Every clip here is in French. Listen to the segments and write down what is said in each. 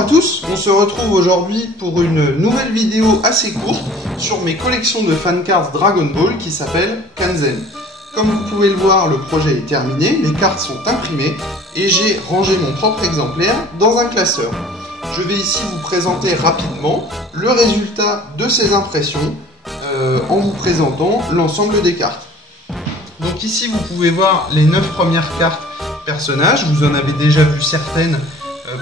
à tous, on se retrouve aujourd'hui pour une nouvelle vidéo assez courte sur mes collections de fan cards Dragon Ball qui s'appelle Kanzen. Comme vous pouvez le voir, le projet est terminé, les cartes sont imprimées et j'ai rangé mon propre exemplaire dans un classeur. Je vais ici vous présenter rapidement le résultat de ces impressions en vous présentant l'ensemble des cartes. Donc ici vous pouvez voir les 9 premières cartes personnages, vous en avez déjà vu certaines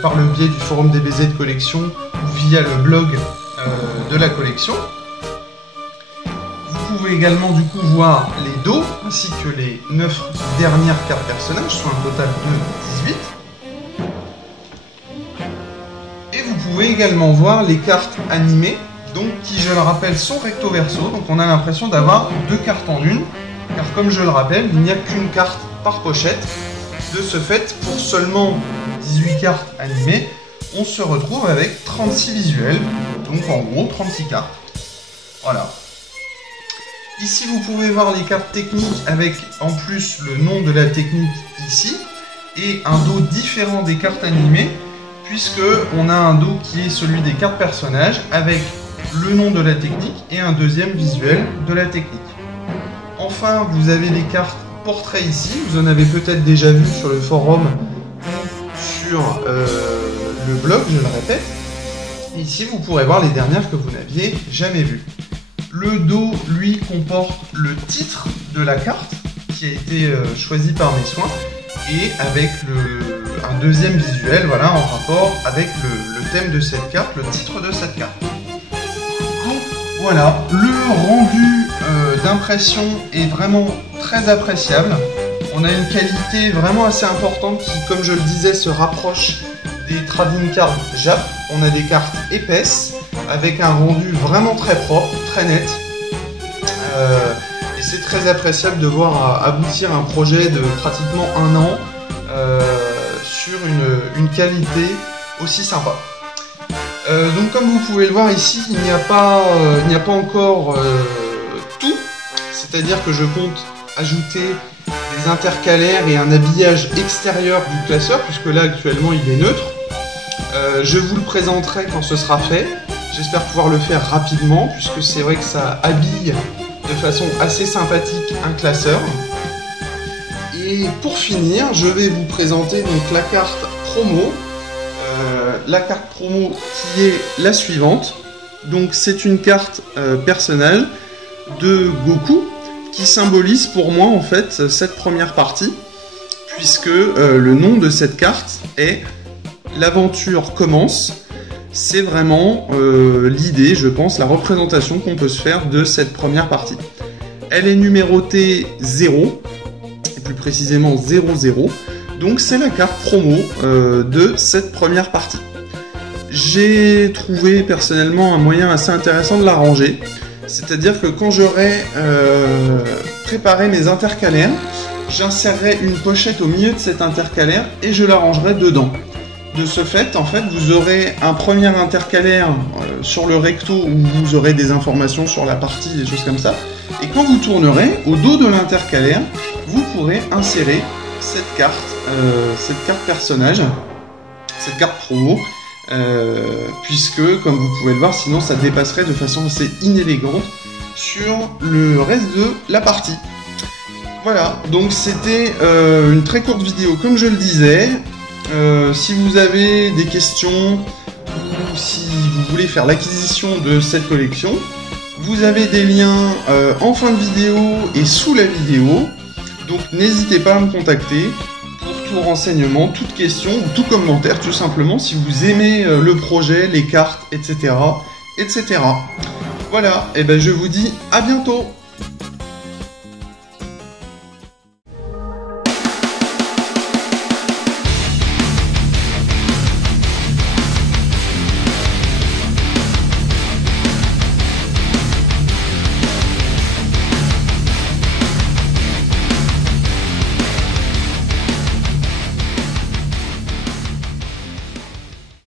par le biais du forum DBZ de collection ou via le blog de la collection. Vous pouvez également du coup voir les dos ainsi que les 9 dernières cartes personnages, soit un total de 18. Et vous pouvez également voir les cartes animées, donc qui je le rappelle sont recto verso, donc on a l'impression d'avoir 2 cartes en une, car comme je le rappelle, il n'y a qu'une carte par pochette. De ce fait, pour seulement 18 cartes animées, on se retrouve avec 36 visuels, donc en gros 36 cartes. Voilà. Ici vous pouvez voir les cartes techniques avec en plus le nom de la technique ici, et un dos différent des cartes animées, puisque on a un dos qui est celui des cartes personnages, avec le nom de la technique et un deuxième visuel de la technique. Enfin, vous avez les cartes portrait ici, vous en avez peut-être déjà vu sur le forum ou sur le blog, je le répète. Et ici vous pourrez voir les dernières que vous n'aviez jamais vues. Le dos, lui, comporte le titre de la carte qui a été choisi par mes soins et avec un deuxième visuel, voilà, en rapport avec le thème de cette carte, le titre de cette carte. Donc voilà, le rendu d'impression est vraiment très appréciable. On a une qualité vraiment assez importante qui, comme je le disais, se rapproche des trading cards Jap. On a des cartes épaisses avec un rendu vraiment très propre, très net. Et c'est très appréciable de voir aboutir un projet de pratiquement 1 an sur une qualité aussi sympa. Donc comme vous pouvez le voir ici, il n'y a pas encore tout. C'est-à-dire que je compte ajouter des intercalaires et un habillage extérieur du classeur, puisque là actuellement il est neutre. Je vous le présenterai quand ce sera fait. J'espère pouvoir le faire rapidement, puisque c'est vrai que ça habille de façon assez sympathique un classeur. Et pour finir, je vais vous présenter donc la carte promo. La carte promo qui est la suivante. Donc c'est une carte personnage de Goku qui symbolise pour moi en fait cette première partie, puisque le nom de cette carte est L'aventure commence. C'est vraiment l'idée, je pense, la représentation qu'on peut se faire de cette première partie. Elle est numérotée 0, et plus précisément 00, donc c'est la carte promo de cette première partie. J'ai trouvé personnellement un moyen assez intéressant de la ranger. C'est-à-dire que quand j'aurai préparé mes intercalaires, j'insérerai une pochette au milieu de cet intercalaire et je la rangerai dedans. De ce fait, en fait, vous aurez un premier intercalaire sur le recto où vous aurez des informations sur la partie, des choses comme ça. Et quand vous tournerez, au dos de l'intercalaire, vous pourrez insérer cette carte personnage, cette carte promo. Puisque, comme vous pouvez le voir, sinon ça dépasserait de façon assez inélégante sur le reste de la partie. Voilà, donc c'était une très courte vidéo comme je le disais. Si vous avez des questions ou si vous voulez faire l'acquisition de cette collection, vous avez des liens en fin de vidéo et sous la vidéo, donc n'hésitez pas à me contacter. Tout renseignement, toute question ou tout commentaire tout simplement si vous aimez le projet, les cartes, etc. etc. Voilà, et ben je vous dis à bientôt.